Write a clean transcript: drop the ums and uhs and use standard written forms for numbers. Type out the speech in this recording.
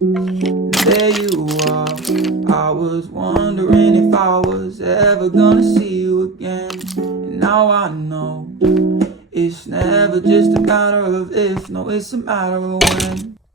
There you are. I was wondering if I was ever gonna see you again. And now I know it's never just a matter of if, no, it's a matter of when.